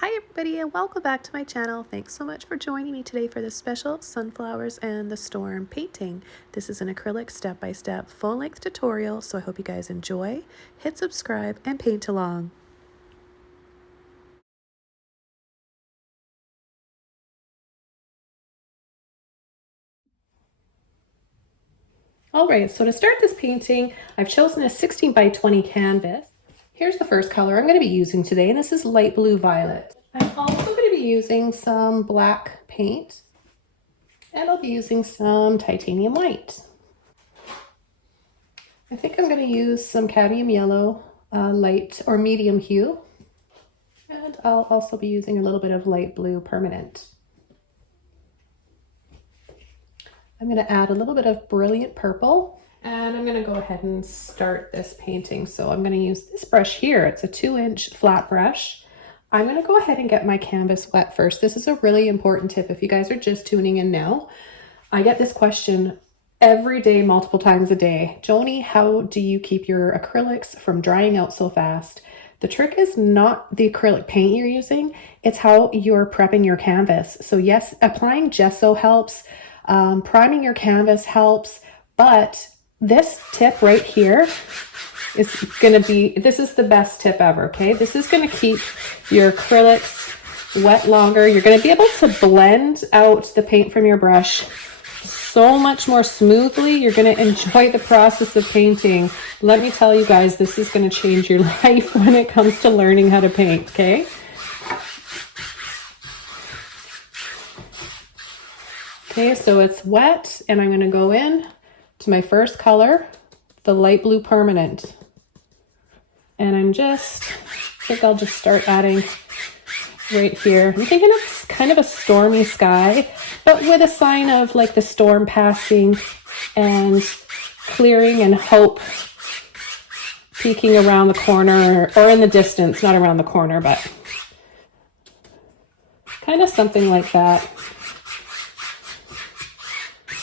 Hi everybody and welcome back to my channel. Thanks so much for joining me today for this special Sunflowers and the Storm painting. This is an acrylic step-by-step full-length tutorial, so I hope you guys enjoy. Hit subscribe and paint along. Alright, so to start this painting, I've chosen a 16 by 20 canvas. Here's the first color I'm going to be using today, and this is light blue violet. I'm also going to be using some black paint, and I'll be using some titanium white. I think I'm going to use some cadmium yellow, light or medium hue, and I'll also be using a little bit of light blue permanent. I'm going to add a little bit of brilliant purple, and I'm going to go ahead and start this painting. So I'm going to use this brush here. It's a 2-inch flat brush. I'm going to go ahead and get my canvas wet first. This is a really important tip if you guys are just tuning in now. I get this question every day, multiple times a day. Joni, how do you keep your acrylics from drying out so fast? The trick is not the acrylic paint you're using, it's how you're prepping your canvas. So yes, applying gesso helps. Priming your canvas helps, but this tip right here is going to be, this is the best tip ever, okay? This is going to keep your acrylics wet longer. You're going to be able to blend out the paint from your brush so much more smoothly. You're going to enjoy the process of painting. Let me tell you guys, this is going to change your life when it comes to learning how to paint, okay? Okay, so it's wet, and I'm going to go in to my first color, the light blue permanent. And I think I'll just start adding right here. I'm thinking of kind of a stormy sky, but with a sign of like the storm passing and clearing and hope peeking around the corner or in the distance, not around the corner, but kind of something like that.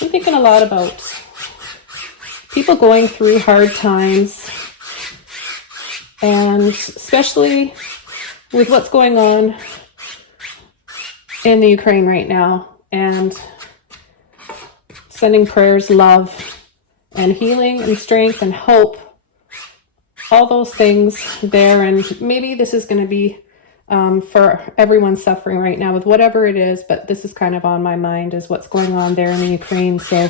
I'm thinking a lot about people going through hard times, and especially with what's going on in the Ukraine right now, and sending prayers, love, and healing and strength and hope, all those things there. And maybe this is going to be for everyone suffering right now with whatever it is, but this is kind of on my mind is what's going on there in the Ukraine. So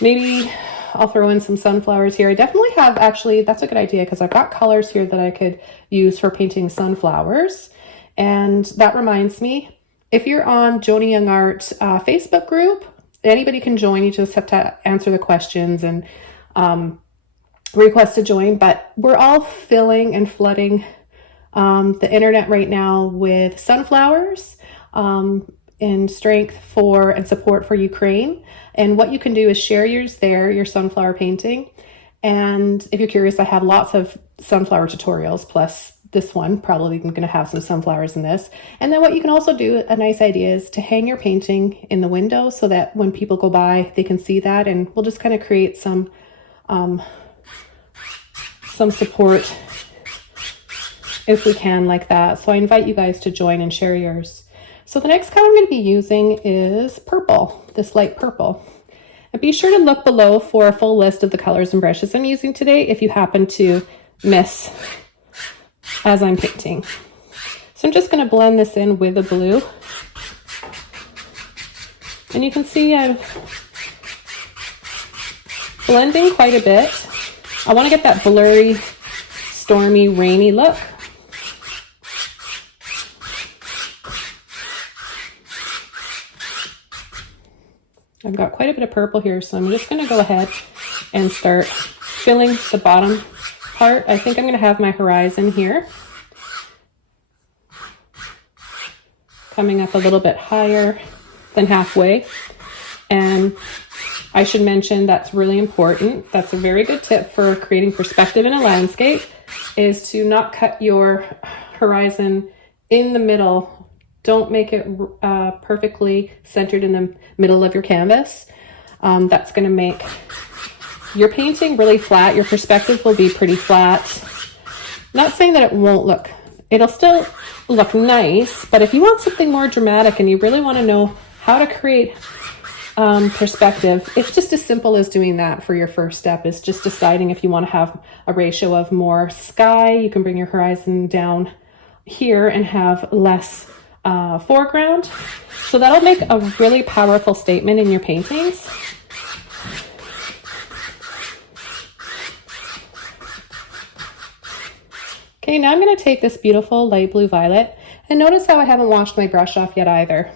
maybe I'll throw in some sunflowers here. I definitely have, actually, that's a good idea because I've got colors here that I could use for painting sunflowers. And that reminds me, if you're on Joni Young Art Facebook group, anybody can join. You just have to answer the questions and request to join. But we're all filling and flooding the internet right now with sunflowers in strength for and support for Ukraine. And what you can do is share yours there, your sunflower painting. And if you're curious, I have lots of sunflower tutorials, plus this one, probably going to have some sunflowers in this. And then what you can also do, a nice idea, is to hang your painting in the window so that when people go by, they can see that. And we'll just kind of create some support if we can, like that. So I invite you guys to join and share yours. So the next color I'm going to be using is purple, this light purple. And be sure to look below for a full list of the colors and brushes I'm using today if you happen to miss as I'm painting. So I'm just going to blend this in with a blue. And you can see I'm blending quite a bit. I want to get that blurry, stormy, rainy look. I've got quite a bit of purple here, so I'm just going to go ahead and start filling the bottom part. I think I'm going to have my horizon here, coming up a little bit higher than halfway. And I should mention that's really important. That's a very good tip for creating perspective in a landscape, is to not cut your horizon in the middle. Don't make it perfectly centered in the middle of your canvas. That's going to make your painting really flat. Your perspective will be pretty flat. Not saying that it won't look. It'll still look nice, but if you want something more dramatic and you really want to know how to create perspective, it's just as simple as doing that for your first step, is just deciding if you want to have a ratio of more sky. You can bring your horizon down here and have less foreground. So that'll make a really powerful statement in your paintings. Okay, now I'm going to take this beautiful light blue violet, and notice how I haven't washed my brush off yet either.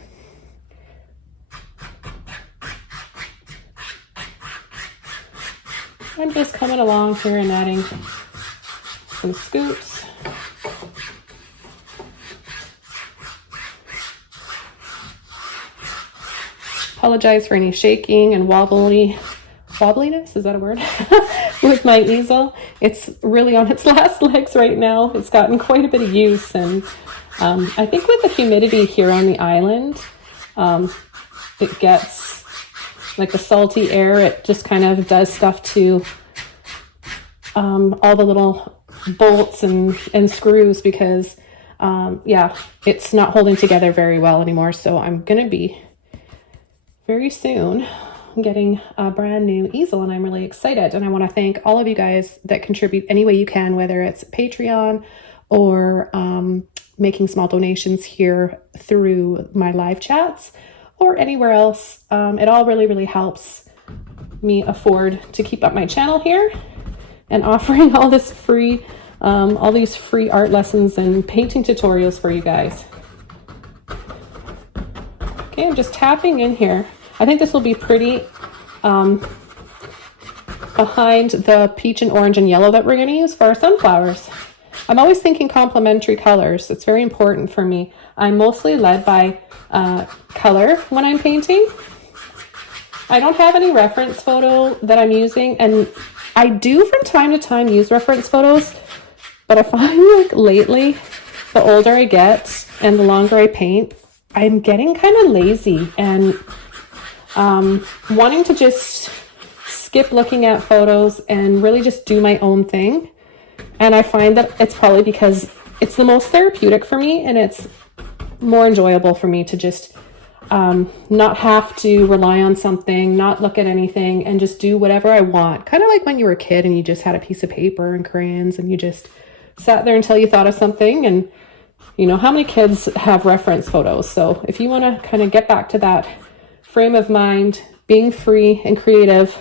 I'm just coming along here and adding some scoops. Apologize for any shaking and wobbliness, is that a word? With my easel. It's really on its last legs right now. It's gotten quite a bit of use, and I think with the humidity here on the island, it gets like the salty air, it just kind of does stuff to all the little bolts and screws, because yeah, it's not holding together very well anymore. So I'm gonna be very soon getting a brand new easel, and I'm really excited. And I want to thank all of you guys that contribute any way you can, whether it's Patreon or making small donations here through my live chats or anywhere else. It all really helps me afford to keep up my channel here and offering all this free all these free art lessons and painting tutorials for you guys. Okay, I'm just tapping in here. I think this will be pretty behind the peach and orange and yellow that we're going to use for our sunflowers. I'm always thinking complementary colors. It's very important for me. I'm mostly led by color when I'm painting. I don't have any reference photo that I'm using, and I do from time to time use reference photos, but I find like lately, the older I get and the longer I paint, I'm getting kind of lazy and wanting to just skip looking at photos and really just do my own thing. And I find that it's probably because it's the most therapeutic for me, and it's more enjoyable for me to just not have to rely on something, not look at anything, and just do whatever I want. Kind of like when you were a kid and you just had a piece of paper and crayons and you just sat there until you thought of something. And you know, how many kids have reference photos? So if you want to kind of get back to that frame of mind, being free and creative,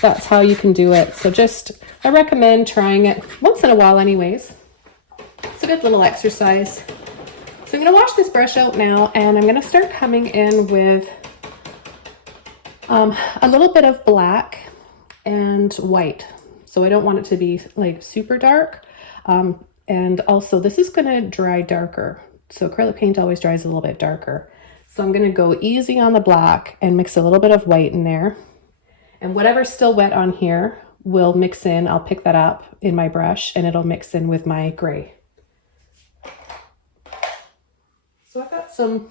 that's how you can do it. So just, I recommend trying it once in a while anyways. It's a good little exercise. So I'm going to wash this brush out now, and I'm going to start coming in with a little bit of black and white. So I don't want it to be like super dark. And also this is going to dry darker. So acrylic paint always dries a little bit darker. So I'm going to go easy on the black and mix a little bit of white in there. And whatever's still wet on here will mix in. I'll pick that up in my brush and it'll mix in with my gray. So I've got some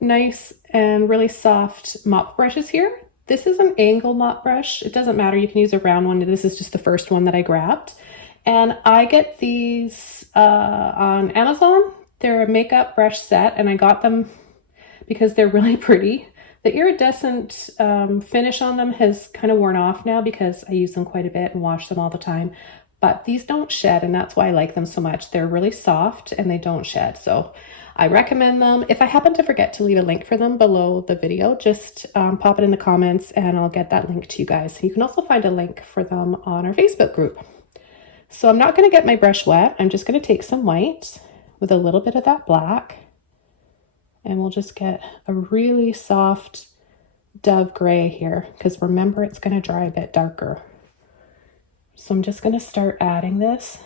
nice and really soft mop brushes here. This is an angle mop brush. It doesn't matter. You can use a round one. This is just the first one that I grabbed. And I get these on Amazon. They're a makeup brush set, and I got them because they're really pretty. The iridescent finish on them has kind of worn off now because I use them quite a bit and wash them all the time. But these don't shed, and that's why I like them so much. They're really soft and they don't shed. So I recommend them. If I happen to forget to leave a link for them below the video, just pop it in the comments and I'll get that link to you guys. You can also find a link for them on our Facebook group. So I'm not going to get my brush wet. I'm just going to take some white with a little bit of that black, and we'll just get a really soft dove gray here, because remember, it's going to dry a bit darker. So I'm just going to start adding this.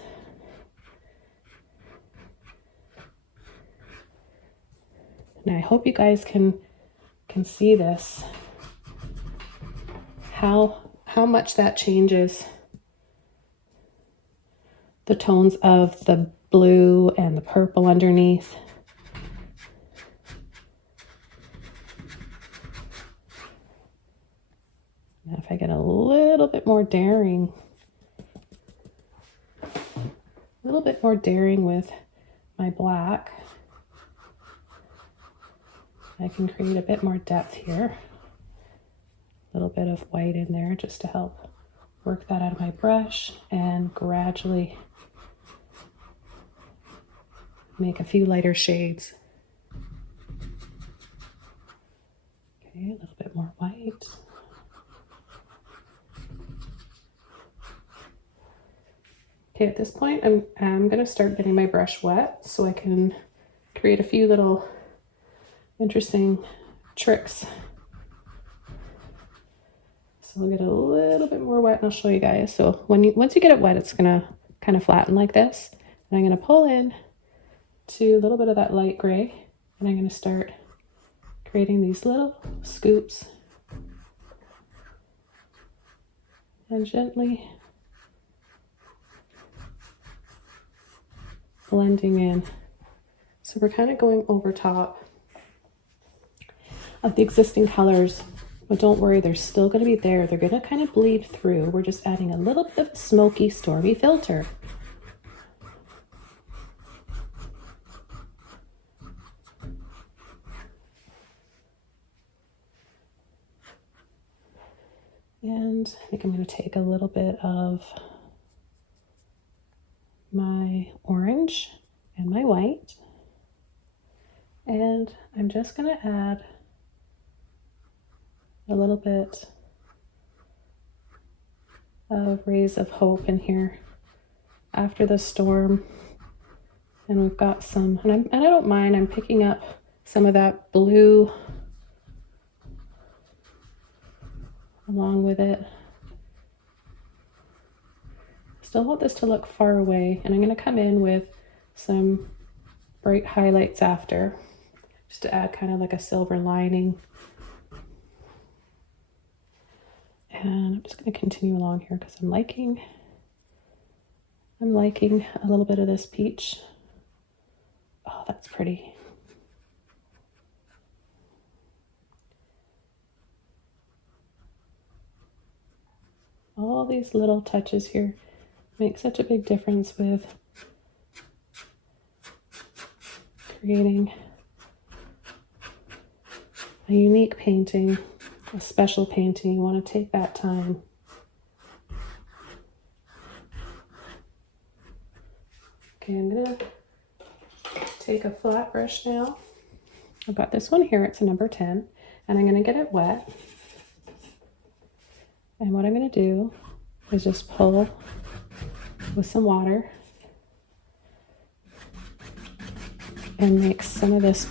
And I hope you guys can see this, how much that changes the tones of the blue and the purple underneath. Now if I get a little bit more daring, with my black, I can create a bit more depth here. A little bit of white in there just to help work that out of my brush and gradually make a few lighter shades. Okay, a little bit more white. Okay, at this point, I'm going to start getting my brush wet so I can create a few little interesting tricks. So I'll get a little bit more wet and I'll show you guys. So once you get it wet, it's going to kind of flatten like this. And I'm going to pull in to a little bit of that light gray, and I'm going to start creating these little scoops and gently blending in. So we're kind of going over top of the existing colors, but don't worry, they're still going to be there. They're going to kind of bleed through. We're just adding a little bit of a smoky, stormy filter. And I think I'm going to take a little bit of my orange and my white, and I'm just going to add a little bit of rays of hope in here after the storm. And we've got some, and I don't mind, I'm picking up some of that blue along with it. Still want this to look far away, and I'm going to come in with some bright highlights after, just to add kind of like a silver lining. And I'm just going to continue along here because I'm liking a little bit of this peach. Oh, that's pretty. All these little touches here make such a big difference with creating a unique painting, a special painting. You want to take that time. Okay, I'm going to take a flat brush now. I've got this one here, it's a number 10, and I'm going to get it wet. And what I'm going to do is just pull with some water and make some of this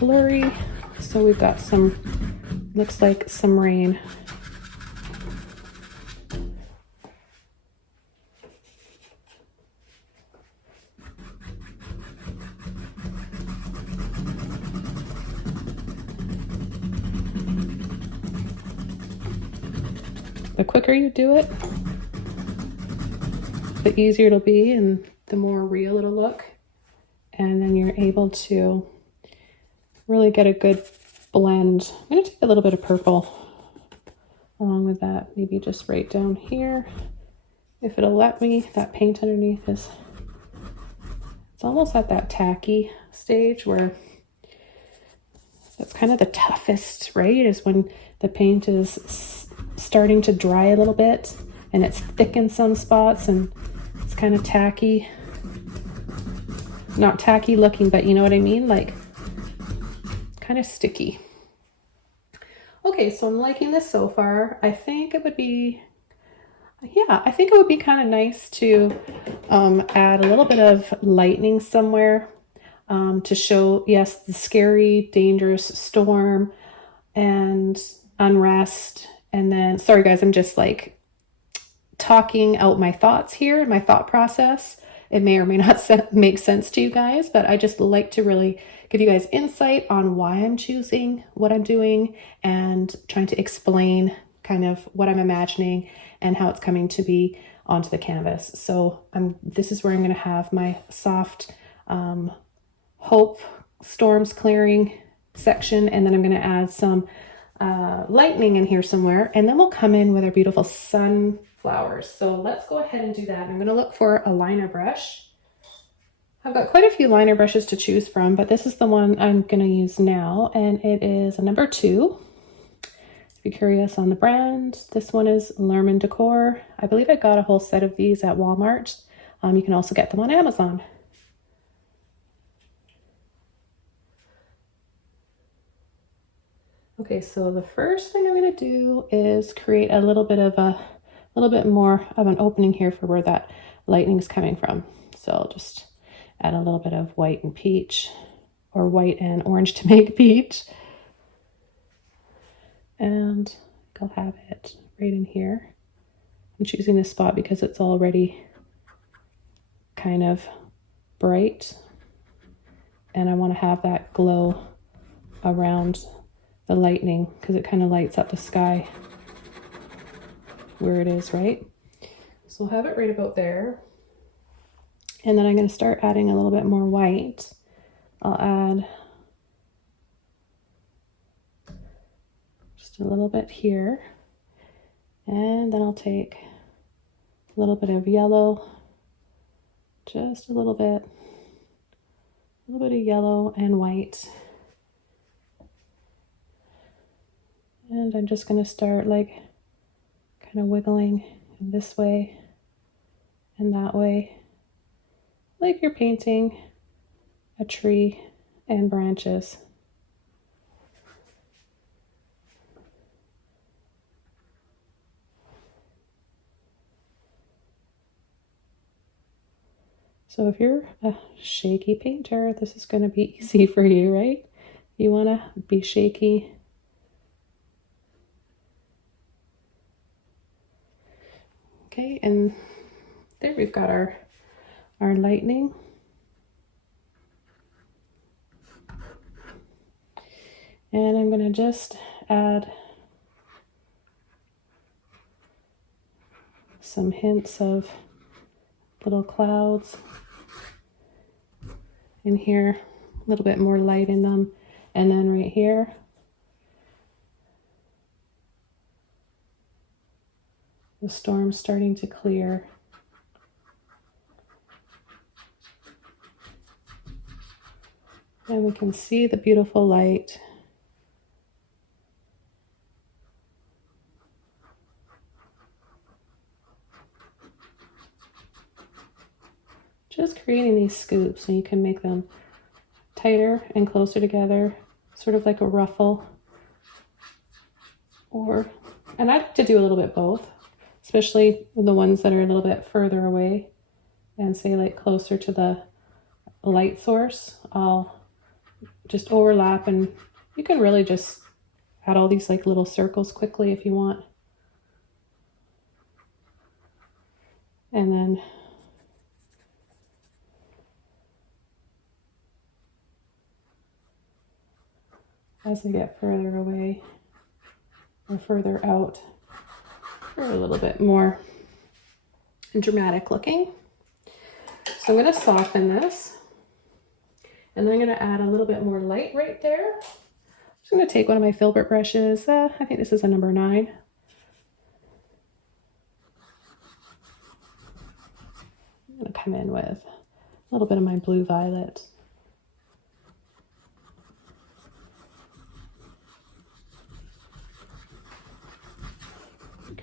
blurry. So we've got some, looks like some rain. The quicker you do it, the easier it'll be and the more real it'll look. And then you're able to really get a good blend. I'm going to take a little bit of purple along with that, maybe just right down here. If it'll let me, that paint underneath is, it's almost at that tacky stage where that's kind of the toughest, right? Is when the paint is starting to dry a little bit and it's thick in some spots and it's kind of tacky. Not tacky looking, but you know what I mean? Like kind of sticky. Okay, so I'm liking this so far. I think it would be, I think it would be kind of nice to add a little bit of lightning somewhere to show, yes, the scary, dangerous storm and unrest. And then, sorry guys, I'm just like talking out my thoughts here, my thought process. It may or may not make sense to you guys, but I just like to really give you guys insight on why I'm choosing what I'm doing and trying to explain kind of what I'm imagining and how it's coming to be onto the canvas. So this is where I'm going to have my soft hope storms clearing section, and then I'm going to add some lightning in here somewhere, and then we'll come in with our beautiful sunflowers. So let's go ahead and do that. I'm going to look for a liner brush. I've got quite a few liner brushes to choose from, but this is the one I'm going to use now, and it is a number 2. If you're curious on the brand, this one is Lerman Decor. I believe I got a whole set of these at Walmart. You can also get them on Amazon. Okay, so the first thing I'm going to do is create a little bit more of an opening here for where that lightning is coming from. So I'll just add a little bit of white and peach, or white and orange to make peach. And I'll have it right in here. I'm choosing this spot because it's already kind of bright, and I want to have that glow around the lightning because it kind of lights up the sky where it is, right? So I'll have it right about there. And then I'm going to start adding a little bit more white. I'll add just a little bit here. And then I'll take a little bit of yellow, just a little bit of yellow and white. And I'm just going to start like kind of wiggling this way and that way, like you're painting a tree and branches. So if you're a shaky painter, this is going to be easy for you, right? You want to be shaky. Okay, and there we've got our lightning. And I'm going to just add some hints of little clouds in here, a little bit more light in them. And then right here, the storm's starting to clear. And we can see the beautiful light. Just creating these scoops so you can make them tighter and closer together, sort of like a ruffle. And I like to do a little bit both, especially the ones that are a little bit further away and say like closer to the light source. I'll just overlap, and you can really just add all these like little circles quickly if you want. And then as I get further away or further out, they're a little bit more dramatic looking. So I'm going to soften this, and then I'm going to add a little bit more light right there. I'm just going to take one of my Filbert brushes. I think this is a number 9. I'm going to come in with a little bit of my blue violet.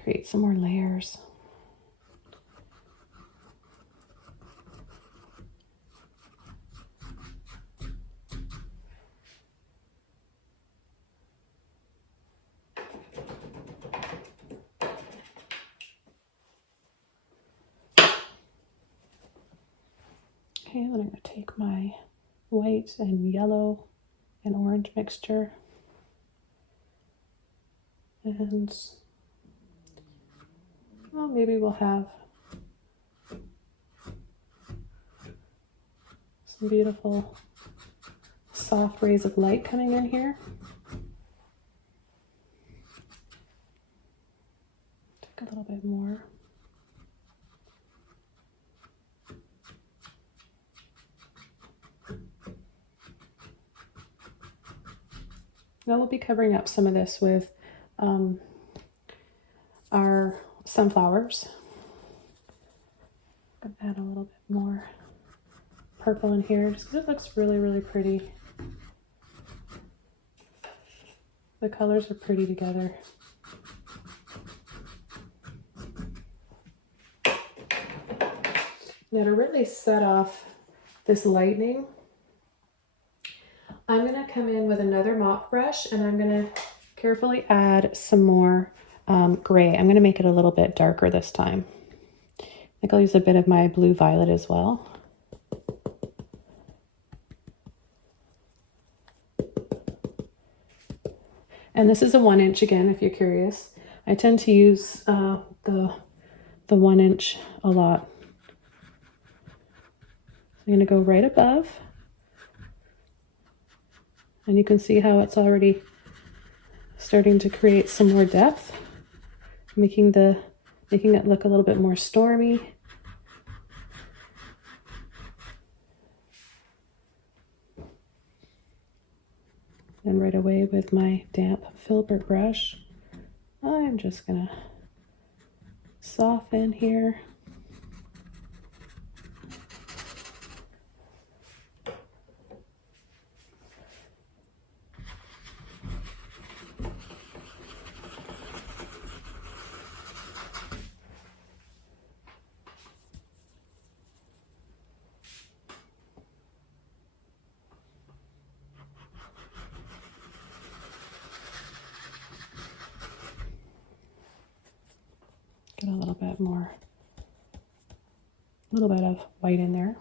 Create some more layers. Okay, then I'm going to take my white and yellow and orange mixture and well, maybe we'll have some beautiful soft rays of light coming in here. Take a little bit more. Now we'll be covering up some of this with our sunflowers. I'm going to add a little bit more purple in here just because it looks really, really pretty. The colors are pretty together. Now to really set off this lightning, I'm going to come in with another mop brush and I'm going to carefully add some more gray. I'm going to make it a little bit darker this time. I think I'll use a bit of my blue violet as well. And this is a 1" again, if you're curious. I tend to use the 1" a lot. I'm going to go right above. And you can see how it's already starting to create some more depth, making it look a little bit more stormy. And right away with my damp Filbert brush, I'm just gonna soften here. Get a little bit more, a little bit of white in there.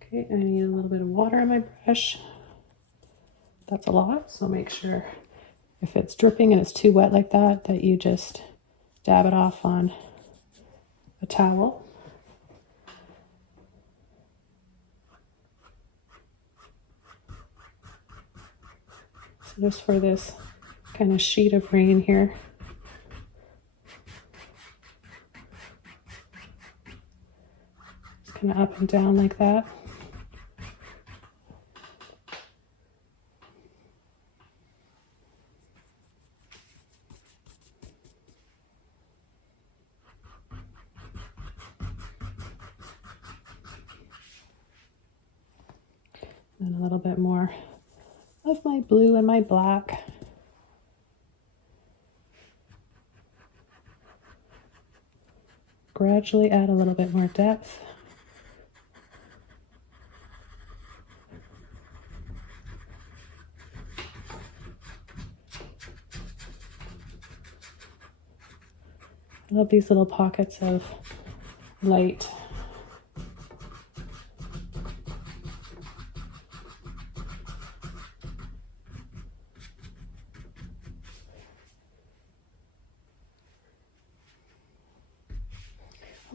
Okay, I need a little bit of water on my brush. That's a lot, so make sure if it's dripping and it's too wet like that, that you just dab it off on a towel. So just for this kind of sheet of rain here. Just kind of up and down like that. And a little bit more of my blue and my black. Gradually add a little bit more depth. I love these little pockets of light.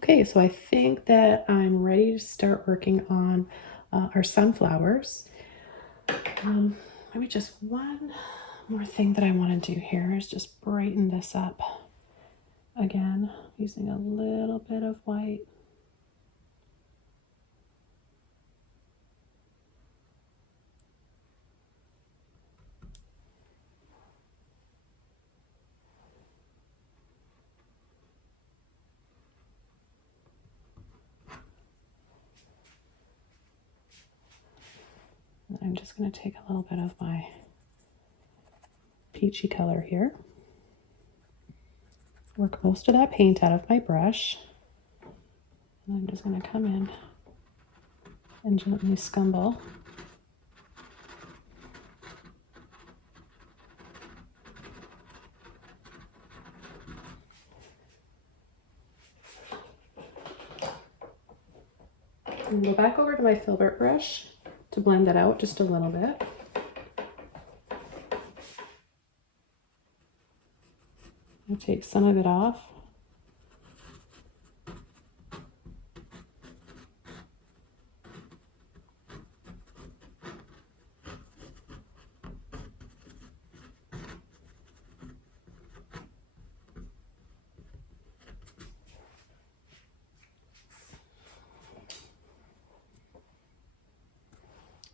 Okay, so I think that I'm ready to start working on our sunflowers. Maybe just one more thing that I want to do here is just brighten this up again, using a little bit of white. I'm just going to take a little bit of my peachy color here. Work most of that paint out of my brush. And I'm just going to come in and gently scumble. And go back over to my Filbert brush to blend that out just a little bit. I'll take some of it off.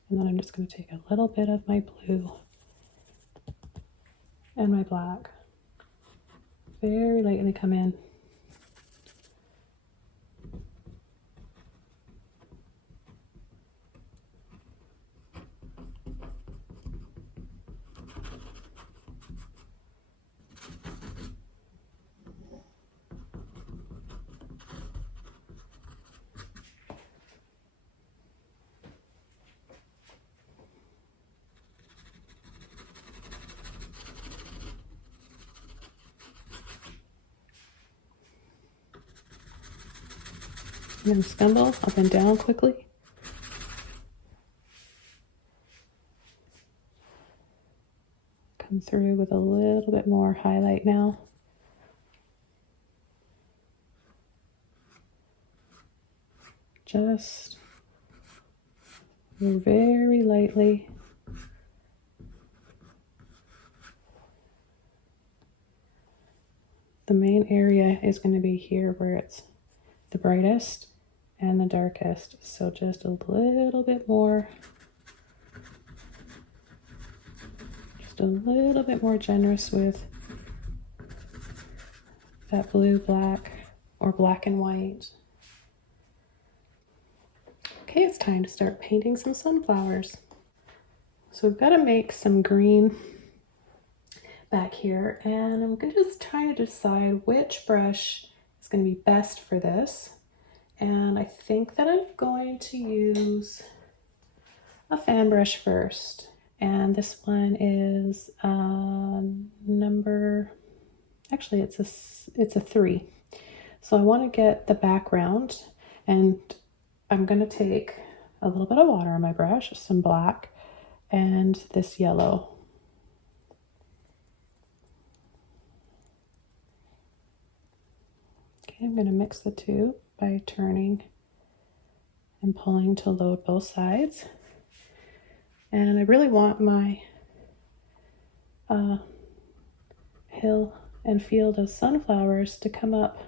And then I'm just going to take a little bit of my blue and my black. Very lightly come in And then scumble up and down quickly. Come through with a little bit more highlight now. Just very lightly. The main area is going to be here where it's the brightest and the darkest. So just a little bit more. Just a little bit more generous with that blue, black, or black and white. Okay, it's time to start painting some sunflowers. So we've got to make some green back here, and I'm just trying to decide which brush is going to be best for this. And I think that I'm going to use a fan brush first. And this one is actually it's a 3. So I want to get the background, and I'm going to take a little bit of water on my brush, some black, and this yellow. Okay, I'm going to mix the two by turning and pulling to load both sides. And I really want my hill and field of sunflowers to come up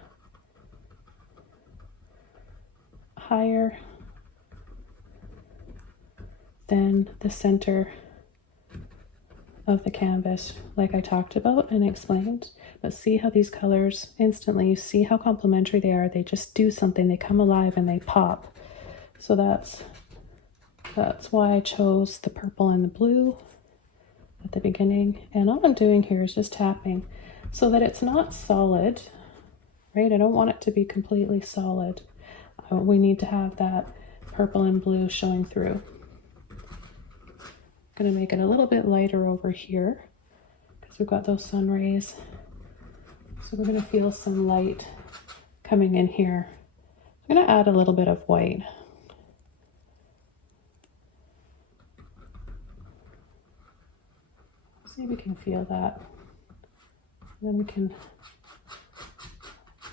higher than the center of the canvas, like I talked about and explained. But see how these colors instantly, you see how complementary they are. They just do something, they come alive and they pop. So that's why I chose the purple and the blue at the beginning. And all I'm doing here is just tapping so that it's not solid, right? I don't want it to be completely solid. We need to have that purple and blue showing through. I'm going to make it a little bit lighter over here because we've got those sun rays. So we're going to feel some light coming in here. I'm going to add a little bit of white. See if we can feel that. Then we can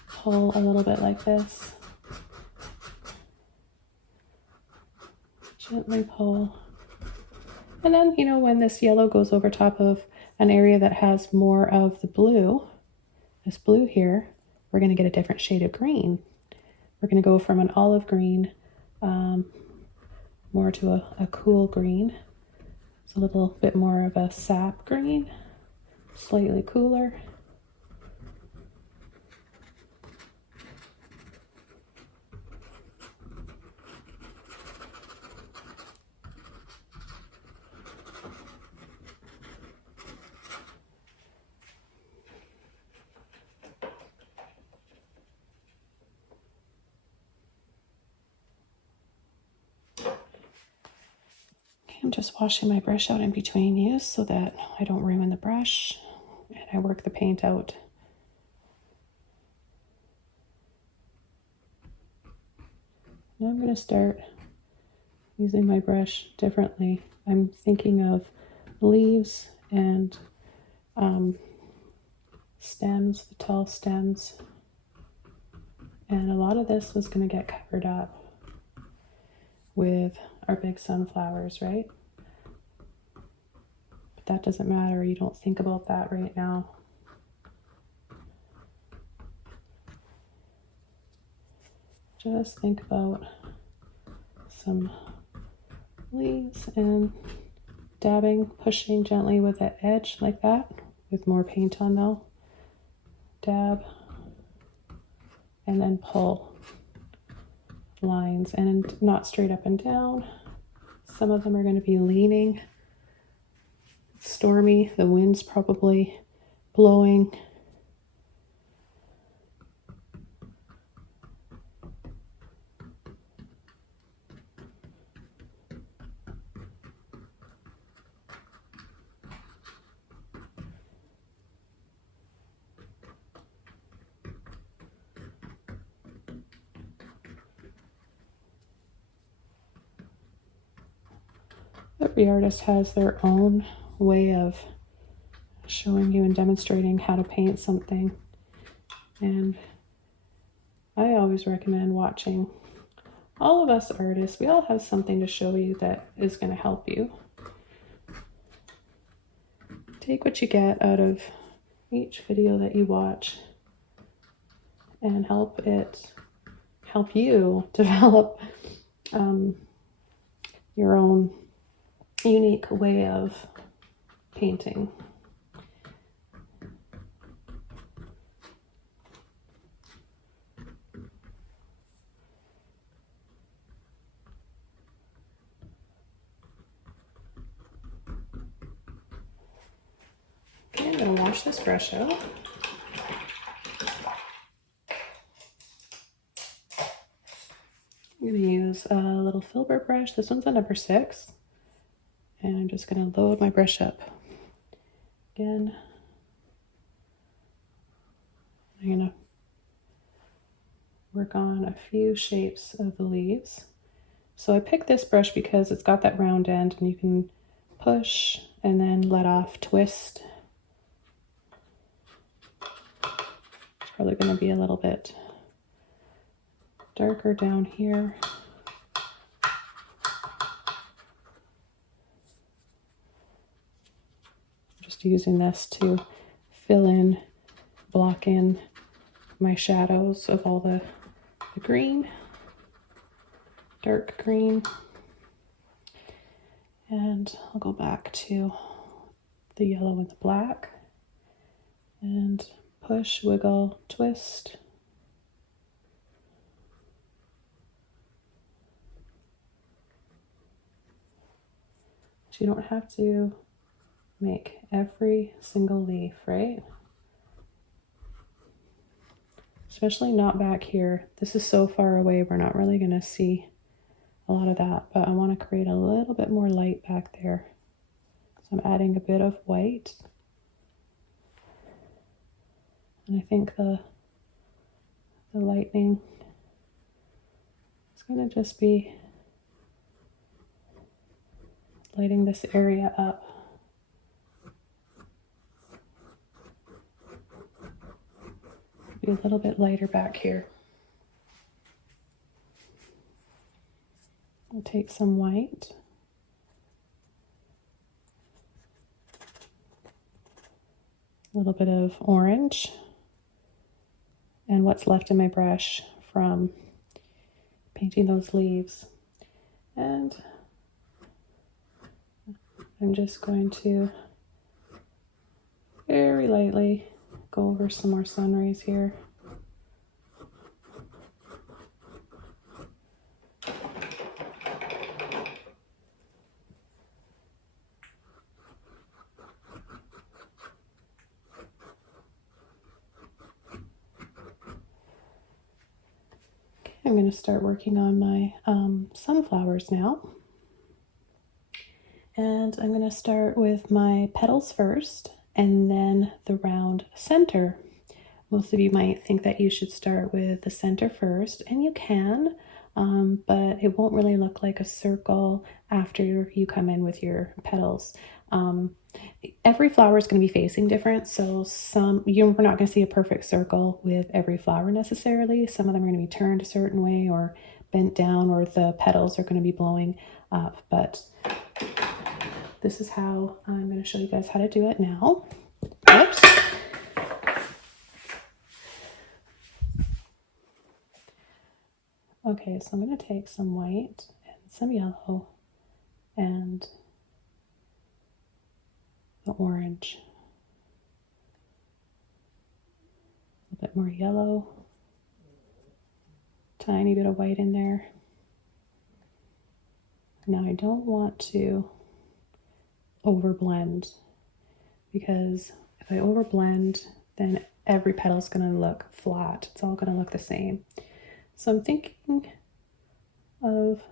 pull a little bit like this. Gently pull. And then, you know, when this yellow goes over top of an area that has more of the blue, this blue here, we're going to get a different shade of green. We're going to go from an olive green more to a cool green. It's a little bit more of a sap green, slightly cooler. I'm just washing my brush out in between use so that I don't ruin the brush and I work the paint out. Now I'm going to start using my brush differently. I'm thinking of leaves and stems, the tall stems. And a lot of this was going to get covered up with our big sunflowers, right? But that doesn't matter. You don't think about that right now. Just think about some leaves and dabbing, pushing gently with the edge like that, with more paint on though. Dab, and then pull lines, and not straight up and down. Some of them are going to be leaning. It's stormy, the wind's probably blowing. every artist has their own way of showing you and demonstrating how to paint something. And I always recommend watching. All of us artists, we all have something to show you that is going to help you. Take what you get out of each video that you watch and help you develop your own unique way of painting. Okay, I'm going to wash this brush out. I'm going to use a little Filbert brush. This one's a number 6. And I'm just going to load my brush up. Again, I'm going to work on a few shapes of the leaves. So I picked this brush because it's got that round end and you can push and then let off, twist. It's probably going to be a little bit darker down here. Just using this to fill in, block in my shadows of all the green, dark green. And I'll go back to the yellow and the black and push, wiggle, twist. So you don't have to make every single leaf, right? Especially not back here. This is so far away, we're not really going to see a lot of that, but I want to create a little bit more light back there. So I'm adding a bit of white. And I think the lightning is going to just be lighting this area up. Be a little bit lighter back here. I'll take some white. A little bit of orange. And what's left in my brush from painting those leaves. And I'm just going to very lightly go over some more sun rays here. I'm going to start working on my sunflowers now. And I'm going to start with my petals first and then the round center. Most of you might think that you should start with the center first, and you can, but it won't really look like a circle after you come in with your petals. Every flower is going to be facing different, so we're not going to see a perfect circle with every flower necessarily. Some of them are going to be turned a certain way or bent down, or the petals are going to be blowing up, but this is how I'm going to show you guys how to do it now. Oops. Okay, so I'm going to take some white and some yellow and the orange. A bit more yellow. Tiny bit of white in there. Now I don't want to overblend, because if I overblend, then every petal is going to look flat. It's all going to look the same. So I'm thinking of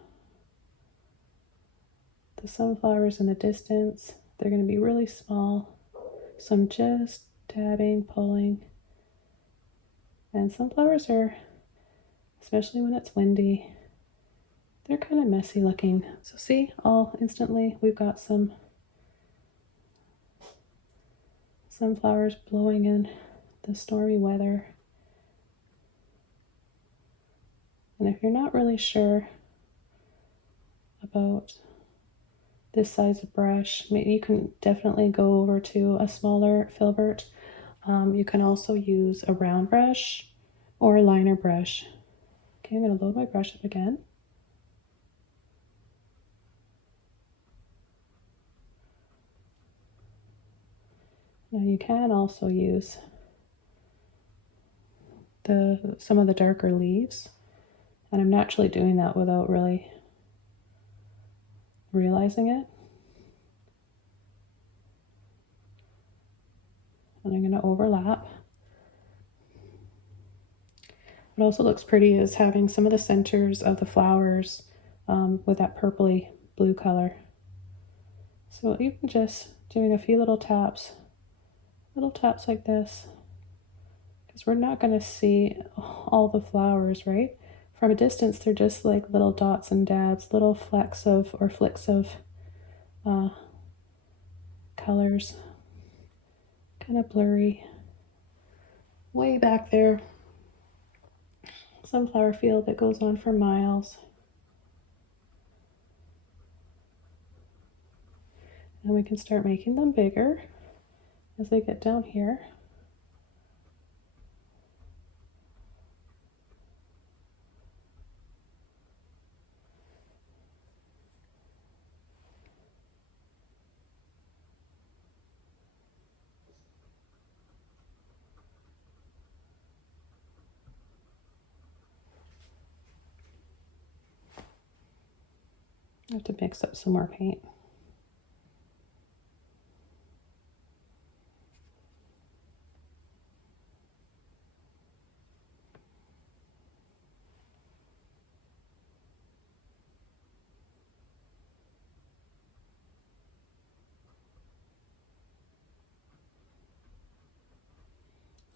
the sunflowers in the distance. They're going to be really small. So I'm just dabbing, pulling. And sunflowers are, especially when it's windy, They're kind of messy looking. So see, all instantly we've got some sunflowers blowing in the stormy weather. And if you're not really sure about this size of brush, maybe you can definitely go over to a smaller Filbert. You can also use a round brush or a liner brush. Okay, I'm going to load my brush up again. Now you can also use some of the darker leaves, and I'm naturally doing that without really realizing it. And I'm going to overlap. What also looks pretty is having some of the centers of the flowers with that purpley blue color. So even just doing a few little taps like this, because we're not going to see all the flowers, right? From a distance, they're just like little dots and dabs, little flecks of, or flicks of colors, kind of blurry. Way back there, sunflower field that goes on for miles. And we can start making them bigger as they get down here. I have to mix up some more paint.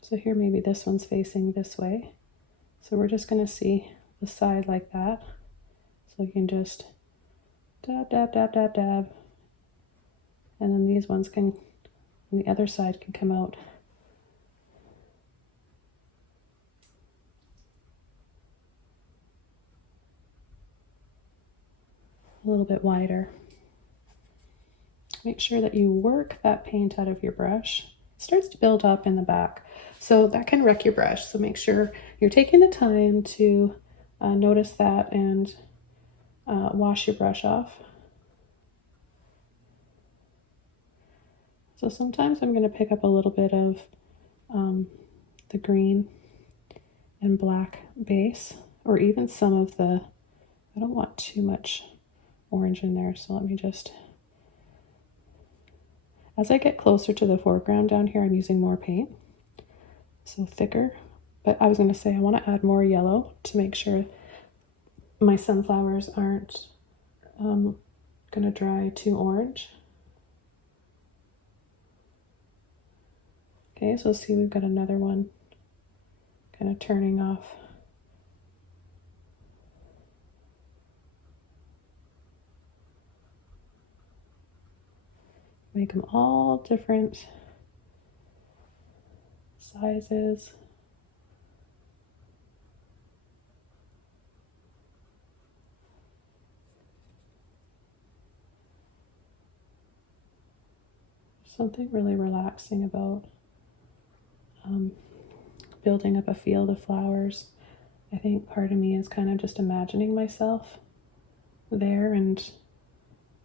So here maybe this one's facing this way. So we're just going to see the side like that. So you can just dab, dab, dab, dab, dab. And then these ones can, on the other side, can come out a little bit wider. Make sure that you work that paint out of your brush. It starts to build up in the back, so that can wreck your brush. So make sure you're taking the time to notice that and wash your brush off. So sometimes I'm going to pick up a little bit of the green and black base, or even some of the, I don't want too much orange in there, so let me just, as I get closer to the foreground down here, I'm using more paint, so thicker. But I was going to say I want to add more yellow to make sure my sunflowers aren't going to dry too orange. Okay, so see, we've got another one kind of turning off. Make them all different sizes. Something really relaxing about building up a field of flowers. I think part of me is kind of just imagining myself there and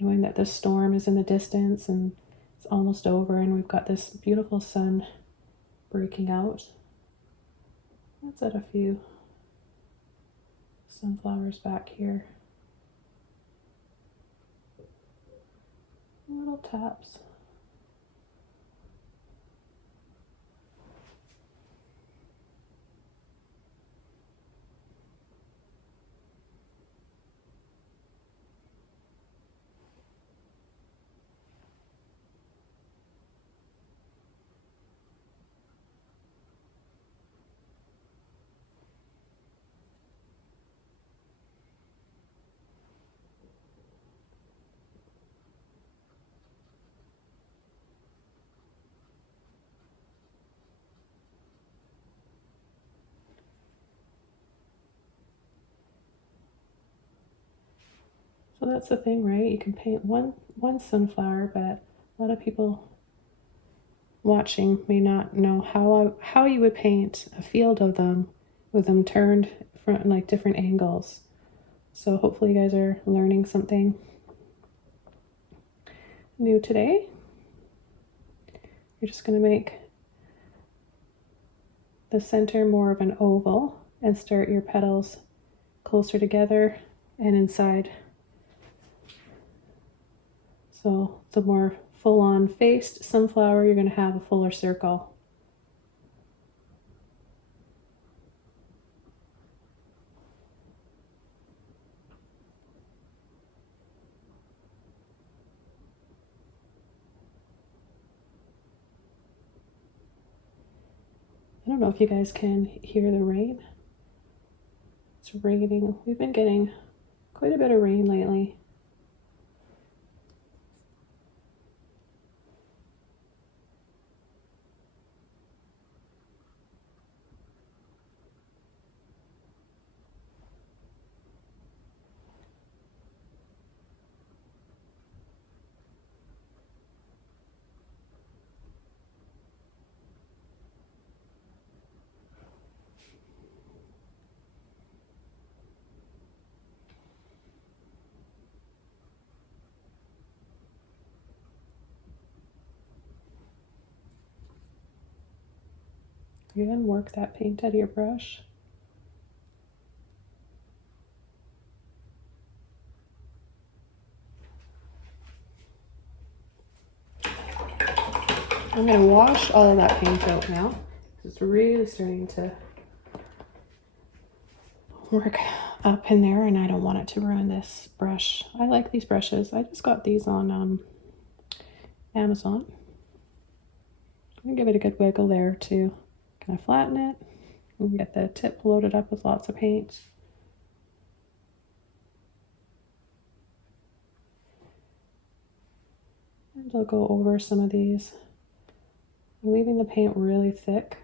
knowing that this storm is in the distance and it's almost over and we've got this beautiful sun breaking out. Let's add a few sunflowers back here. Little taps. So that's the thing, right? You can paint one sunflower, but a lot of people watching may not know how you would paint a field of them with them turned from like different angles. So hopefully you guys are learning something new today. You're just going to make the center more of an oval and start your petals closer together and inside. So the more full-on faced sunflower, you're going to have a fuller circle. I don't know if you guys can hear the rain. It's raining. We've been getting quite a bit of rain lately. You can work that paint out of your brush. I'm going to wash all of that paint out now. It's really starting to work up in there and I don't want it to ruin this brush. I like these brushes. I just got these on Amazon. I'm going to give it a good wiggle there to kind of flatten it and get the tip loaded up with lots of paint. And I'll go over some of these. I'm leaving the paint really thick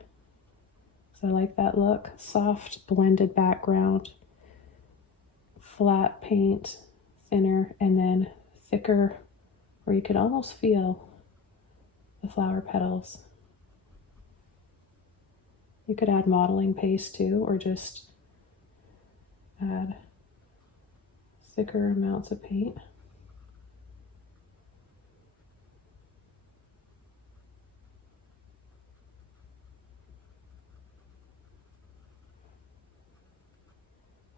because I like that look. Soft blended background, flat paint, thinner, and then thicker where you could almost feel the flower petals. You could add modeling paste too, or just add thicker amounts of paint.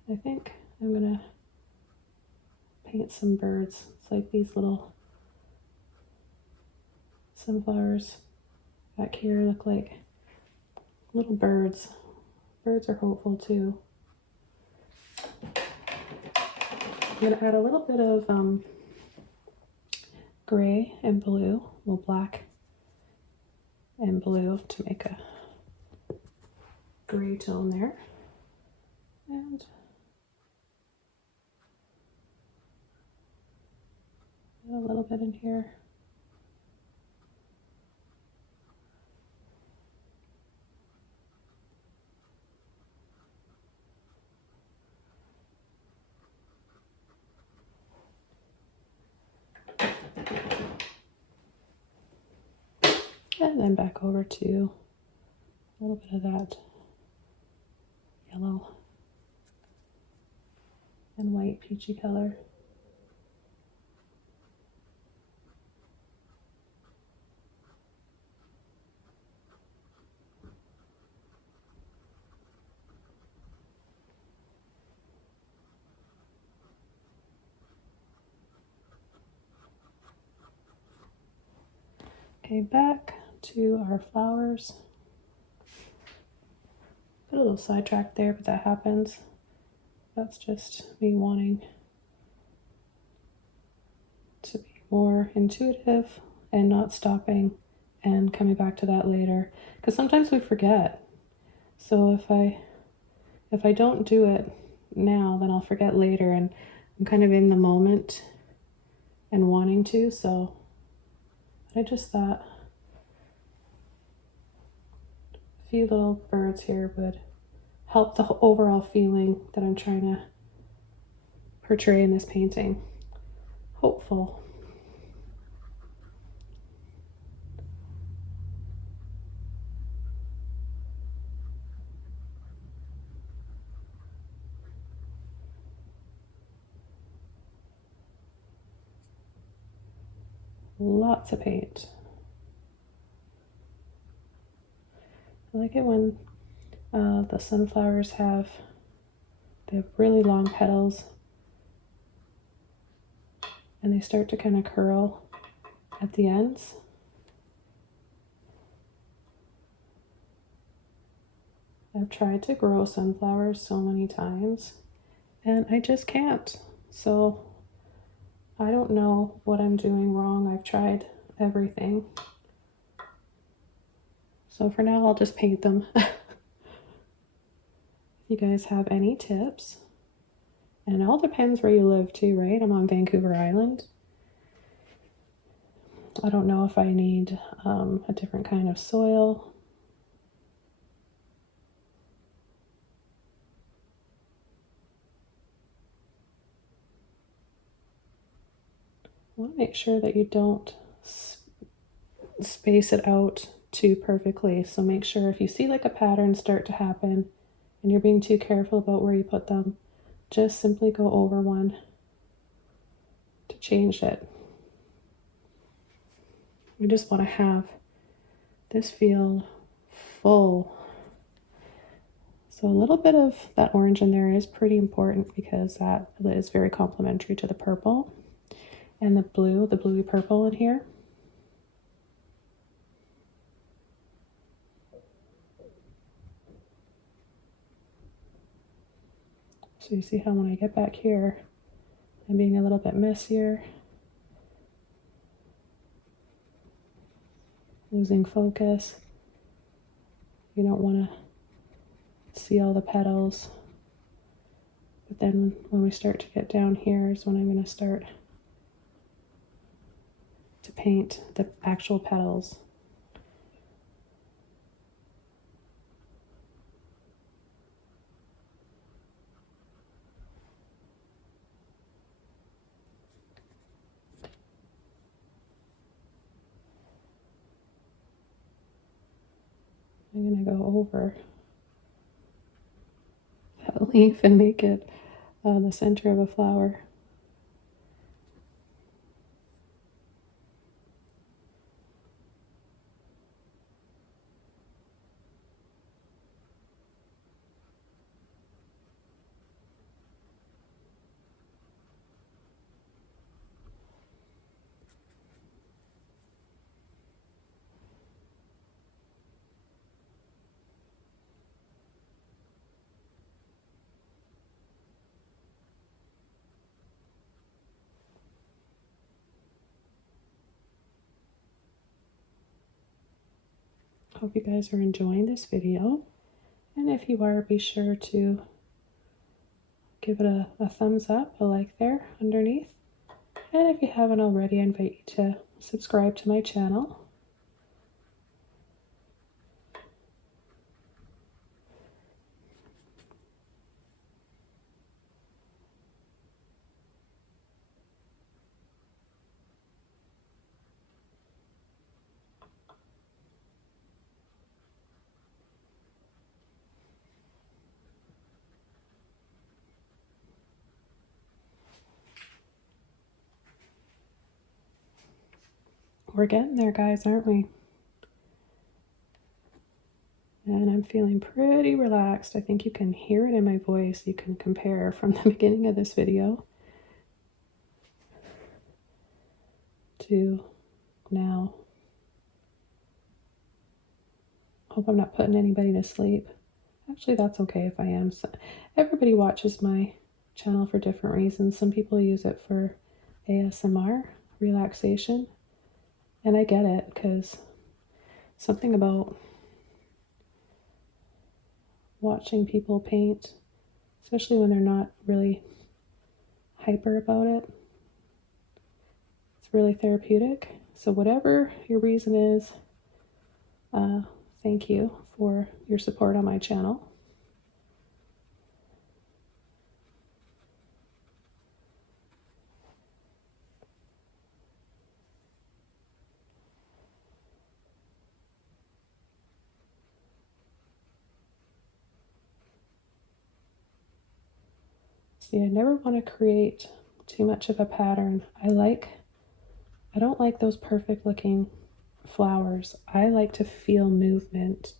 I think I'm gonna paint some birds. It's like these little sunflowers back here look like little birds. Birds are hopeful too. I'm gonna add a little bit of gray and blue, well, black and blue to make a gray tone there. And a little bit in here. And then back over to a little bit of that yellow and white peachy color. Okay, back to our flowers. Got a little sidetracked there, but that happens. That's just me wanting to be more intuitive and not stopping and coming back to that later. Because sometimes we forget. So if I don't do it now, then I'll forget later, and I'm kind of in the moment and wanting to. So I just thought a few little birds here would help the overall feeling that I'm trying to portray in this painting. helpful. Lots of paint. I like it when the sunflowers they have really long petals and they start to kind of curl at the ends. I've tried to grow sunflowers so many times and I just can't. So I don't know what I'm doing wrong. I've tried everything. So for now, I'll just paint them. If you guys have any tips, and it all depends where you live too, right? I'm on Vancouver Island. I don't know if I need a different kind of soil. I want to make sure that you don't space it out too perfectly. So make sure if you see like a pattern start to happen and you're being too careful about where you put them, just simply go over one to change it. We just want to have this feel full. So a little bit of that orange in there is pretty important because that is very complementary to the purple and the blue, the bluey purple in here. So you see how when I get back here, I'm being a little bit messier, losing focus. You don't want to see all the petals. But then when we start to get down here is when I'm going to start to paint the actual petals. I'm going to go over that leaf and make it the center of a flower. Hope you guys are enjoying this video, and if you are, be sure to give it a thumbs up, a like there underneath, and if you haven't already, I invite you to subscribe to my channel. We're getting there, guys, aren't we? And I'm feeling pretty relaxed. I think you can hear it in my voice. You can compare from the beginning of this video to now. Hope I'm not putting anybody to sleep. Actually, that's okay if I am. So, everybody watches my channel for different reasons. Some people use it for ASMR, relaxation. And I get it, because something about watching people paint, especially when they're not really hyper about it, it's really therapeutic. So whatever your reason is, thank you for your support on my channel. See, I never want to create too much of a pattern. I don't like those perfect looking flowers. I like to feel movement,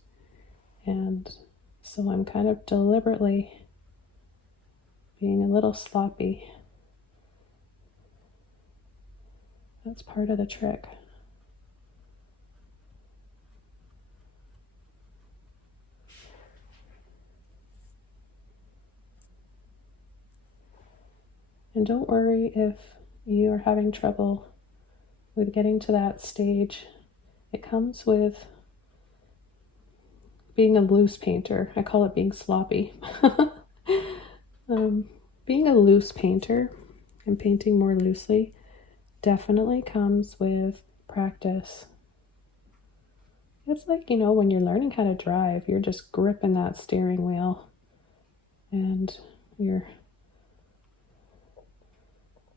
and so I'm kind of deliberately being a little sloppy. That's part of the trick. And don't worry if you are having trouble with getting to that stage. It comes with being a loose painter. I call it being sloppy. Being a loose painter and painting more loosely definitely comes with practice. It's like, you know, when you're learning how to drive, you're just gripping that steering wheel and you're,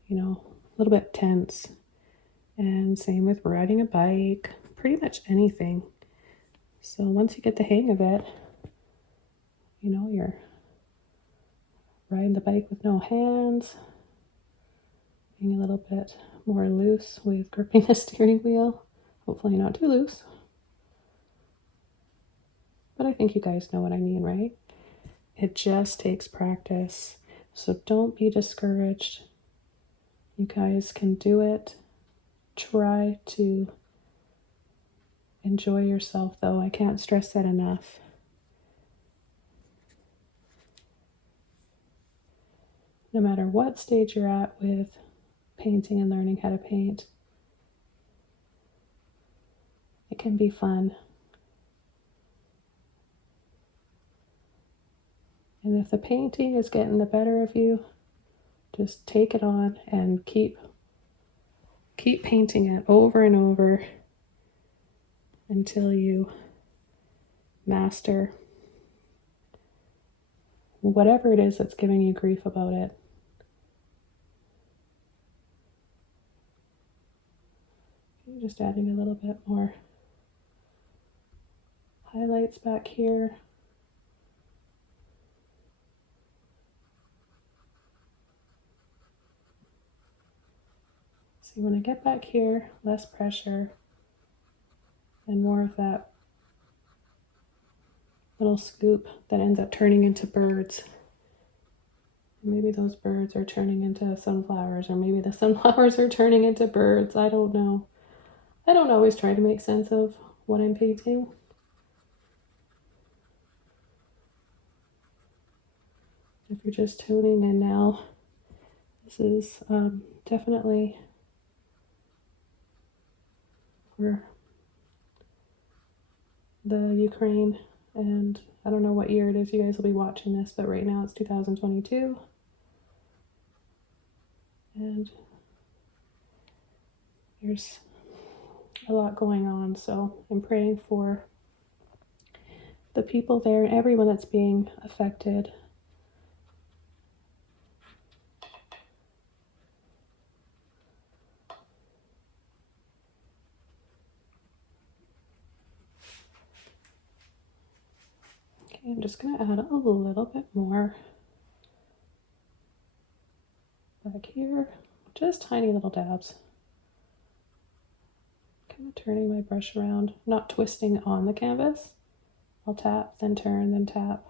you know, a little bit tense. And same with riding a bike, pretty much anything. So once you get the hang of it, you know, you're riding the bike with no hands, being a little bit more loose with gripping the steering wheel. Hopefully not too loose. But I think you guys know what I mean, right? It just takes practice. So don't be discouraged. You guys can do it. Try to enjoy yourself, though. I can't stress that enough. No matter what stage you're at with painting and learning how to paint, it can be fun. And if the painting is getting the better of you, just take it on and keep painting it over and over until you master whatever it is that's giving you grief about it. Just adding a little bit more highlights back here. See, when I get back here, less pressure and more of that little scoop that ends up turning into birds. Maybe those birds are turning into sunflowers, or maybe the sunflowers are turning into birds. I don't know. I don't always try to make sense of what I'm painting. If you're just tuning in now, this is definitely for the Ukraine, and I don't know what year it is you guys will be watching this, but right now it's 2022. And there's a lot going on, so I'm praying for the people there and everyone that's being affected. Okay, I'm just going to add a little bit more back here, just tiny little dabs. Kind of turning my brush around, not twisting on the canvas. I'll tap, then turn, then tap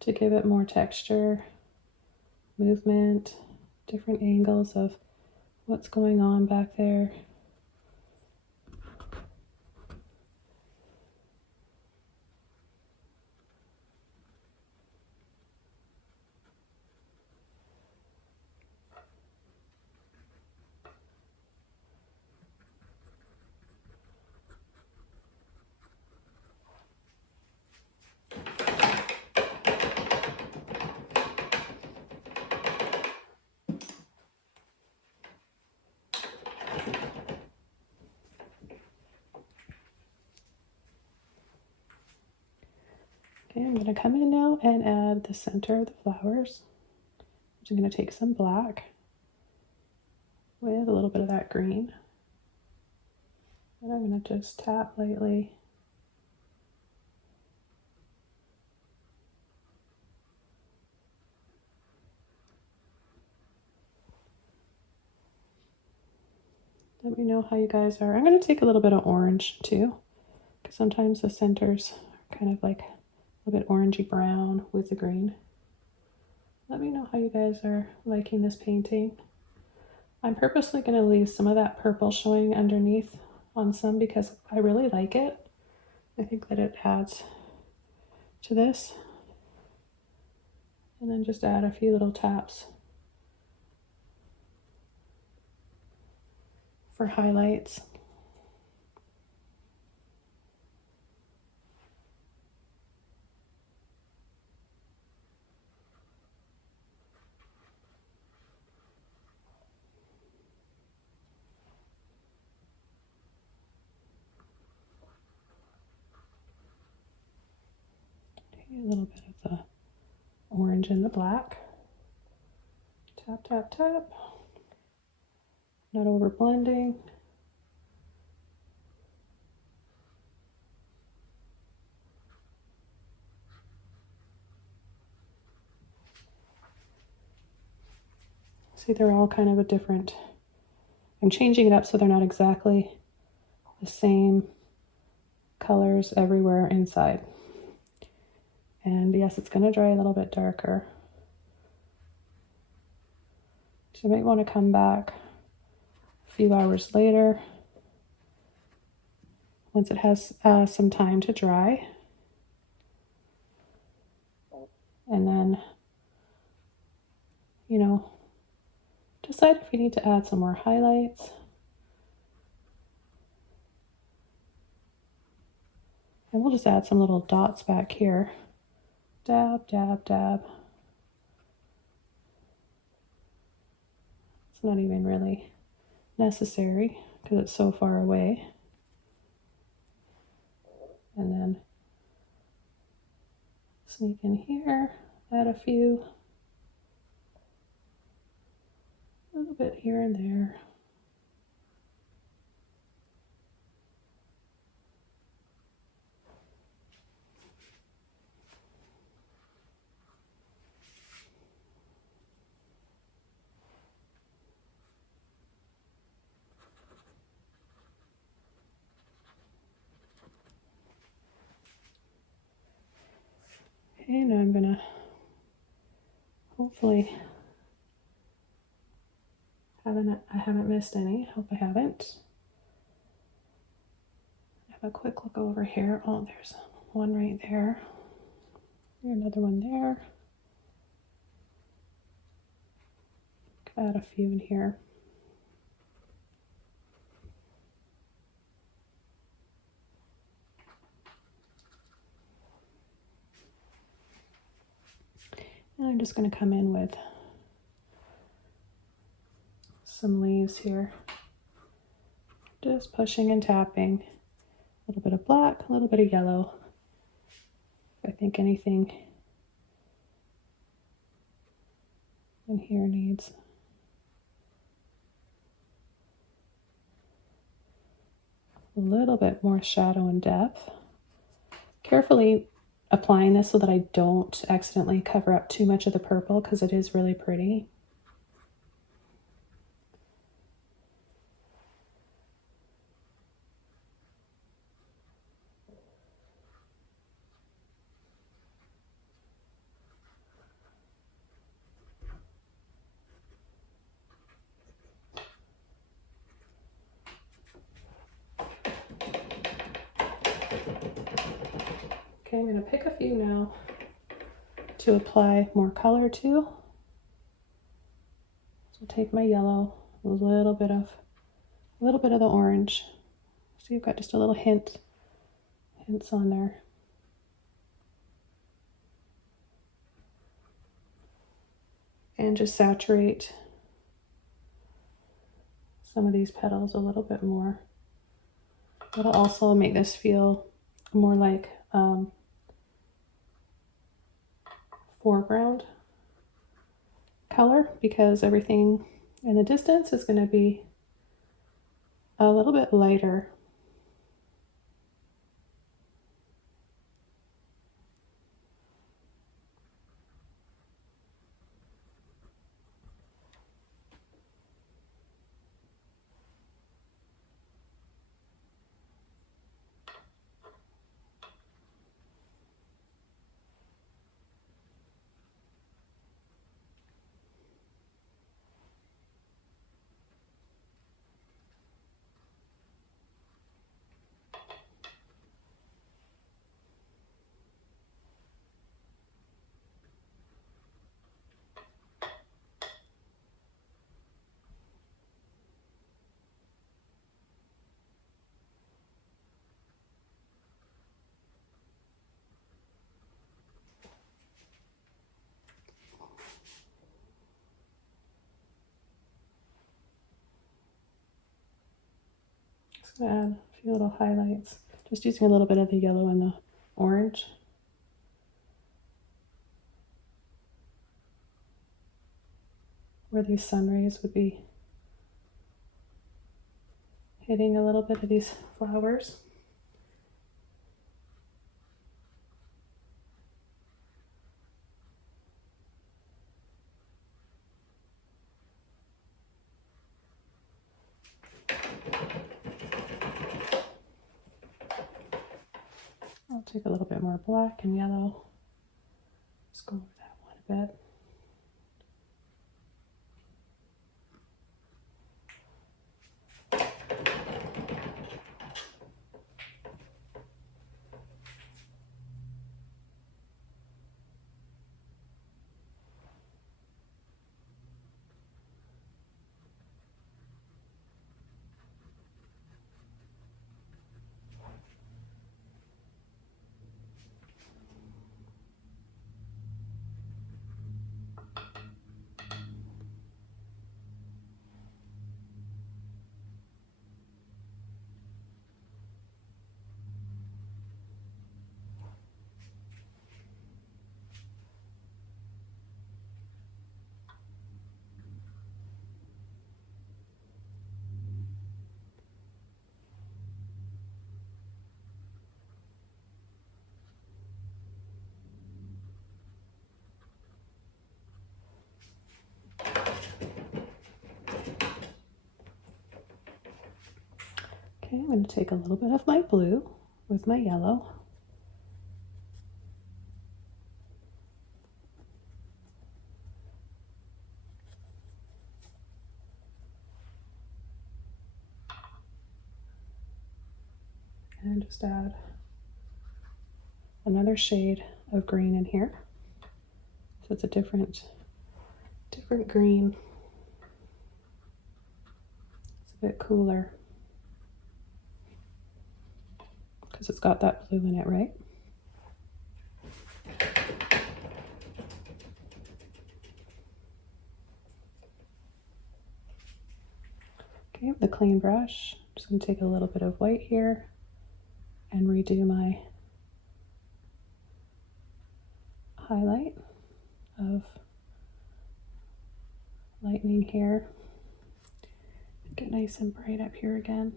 to give it more texture, movement, different angles of what's going on back there. Okay, I'm going to come in now and add the center of the flowers. I'm just going to take some black with a little bit of that green. And I'm going to just tap lightly. Let me know how you guys are. I'm going to take a little bit of orange too, because sometimes the centers are kind of like a little bit orangey brown with the green. Let me know how you guys are liking this painting. I'm purposely going to leave some of that purple showing underneath on some because I really like it. I think that it adds to this. And then just add a few little taps for highlights. A little bit of the orange and the black. Tap, tap, tap. Not over blending. See, they're all kind of a different, I'm changing it up so they're not exactly the same colors everywhere inside. And yes, it's going to dry a little bit darker. So you might want to come back a few hours later once it has some time to dry. And then, you know, decide if you need to add some more highlights. And we'll just add some little dots back here. Dab, dab, dab. It's not even really necessary because it's so far away. And then sneak in here, add a few. A little bit here and there. Okay, now I'm gonna hopefully I haven't missed any. Hope I haven't. Have a quick look over here. Oh, there's one right there. Another one there. Could add a few in here. And I'm just going to come in with some leaves here. Just pushing and tapping. A little bit of black, a little bit of yellow. I think anything in here needs a little bit more shadow and depth. Carefully applying this so that I don't accidentally cover up too much of the purple because it is really pretty. Okay, I'm going to pick a few now to apply more color to. So take my yellow, a little bit of the orange. So you've got just a little hints on there. And just saturate some of these petals a little bit more. It'll also make this feel more like foreground color because everything in the distance is going to be a little bit lighter. Just gonna add a few little highlights. Just using a little bit of the yellow and the orange. Where these sun rays would be hitting a little bit of these flowers. I'll take a little bit more black and yellow. Just go over that one a bit. Okay, I'm going to take a little bit of my blue with my yellow. And just add another shade of green in here. So it's a different green. It's a bit cooler because it's got that blue in it, right? Okay, with the clean brush, I'm just going to take a little bit of white here and redo my highlight of lightning here. Make it nice and bright up here again.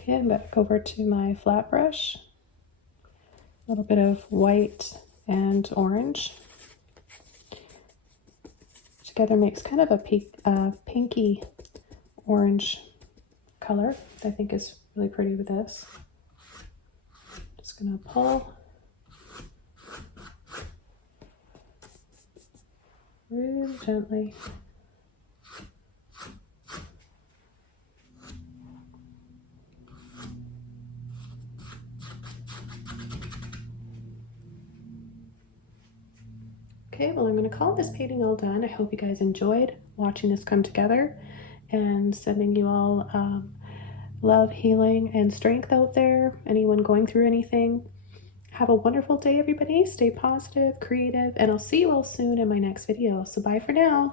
Okay, I'm back over to my flat brush. A little bit of white and orange. Together makes kind of a pinky orange color that I think is really pretty with this. Just gonna pull really gently. Okay, well, I'm going to call this painting all done. I hope you guys enjoyed watching this come together, and sending you all love, healing, and strength out there. Anyone going through anything, have a wonderful day, everybody. Stay positive, creative, and I'll see you all soon in my next video. So bye for now.